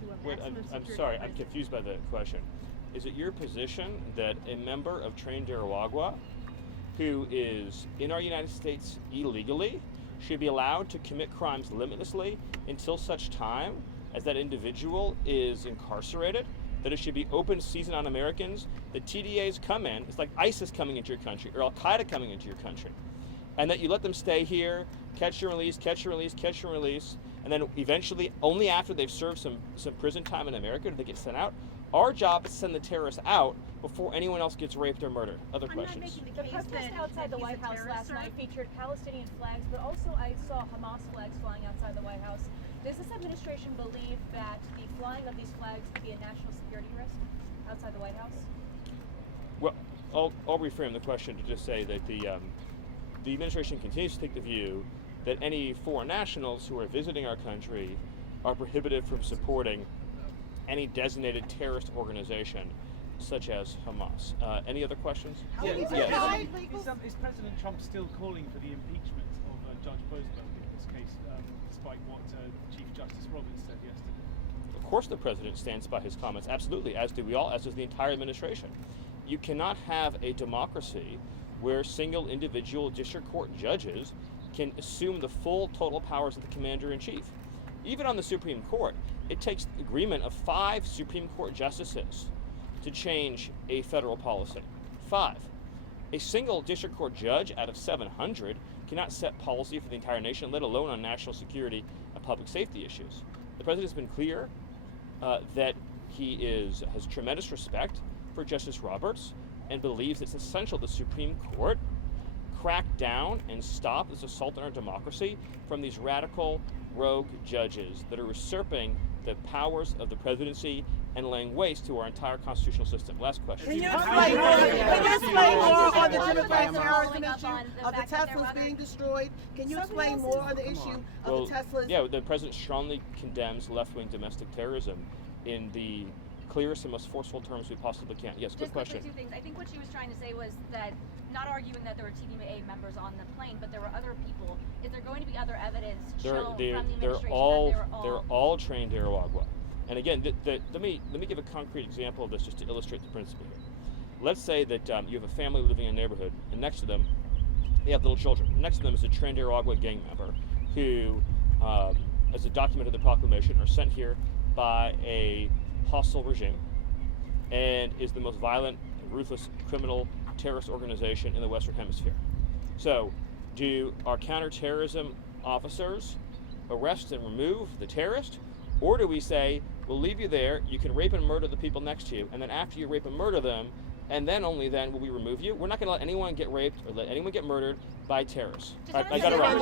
to a Wait, maximum I'm security sorry, I'm prison. confused by the question. Is it your position that a member of Train Aragua who is in our United States illegally should be allowed to commit crimes limitlessly until such time as that individual is incarcerated, that it should be open season on Americans, that TDAs come in, it's like ISIS coming into your country or Al-Qaeda coming into your country, and that you let them stay here, catch and release, catch and release, catch and release, and then eventually, only after they've served some prison time in America do they get sent out? Our job is to send the terrorists out before anyone else gets raped or murdered. Other questions? The protest outside the White House last night featured Palestinian flags, but also I saw Hamas flags flying outside the White House. Does this administration believe that the flying of these flags could be a national security risk outside the White House? Well, I'll reframe the question to just say that the administration continues to take the view that any foreign nationals who are visiting our country are prohibited from supporting any designated terrorist organization such as Hamas. Any other questions? Is President Trump still calling for the impeachment of Judge Boasberg in this case, despite what Chief Justice Roberts said yesterday? Of course the president stands by his comments, absolutely, as do we all, as does the entire administration. You cannot have a democracy where single individual district court judges can assume the full total powers of the commander-in-chief. Even on the Supreme Court, it takes agreement of 5 Supreme Court justices to change a federal policy. 5. A single district court judge out of 700 cannot set policy for the entire nation, let alone on national security and public safety issues. The president has been clear that he has tremendous respect for Justice Roberts and believes it's essential the Supreme Court crack down and stop this assault on our democracy from these radical rogue judges that are usurping the powers of the presidency and laying waste to our entire constitutional system. Last question. Can you explain more on the Democrat terrorism issue of the Teslas being destroyed? Can you explain more on the issue of the Teslas? Yeah, the president strongly condemns left-wing domestic terrorism in the clearest and most forceful terms we possibly can. Yes, good question. Just 2 things. I think what she was trying to say was that, not arguing that there were TVA members on the plane, but there were other people. Is there going to be other evidence shown from the administration that they were all trained Aragua? And again, let me give a concrete example of this just to illustrate the principle here. Let's say that you have a family living in a neighborhood, and next to them, they have little children. Next to them is a trained Aragua gang member who, as a document of the proclamation, are sent here by a hostile regime and is the most violent and ruthless criminal terrorist organization in the Western Hemisphere. So, do our counterterrorism officers arrest and remove the terrorist, or do we say, we'll leave you there, you can rape and murder the people next to you, and then after you rape and murder them, and then only then will we remove you? We're not going to let anyone get raped or let anyone get murdered by terrorists. I got it wrong.